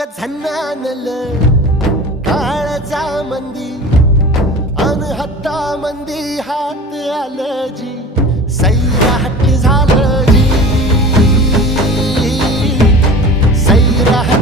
ग झन्नानल काळजा मंदी अन हत्ता मंदी हात आलं जी सैराट झालं जी सैराट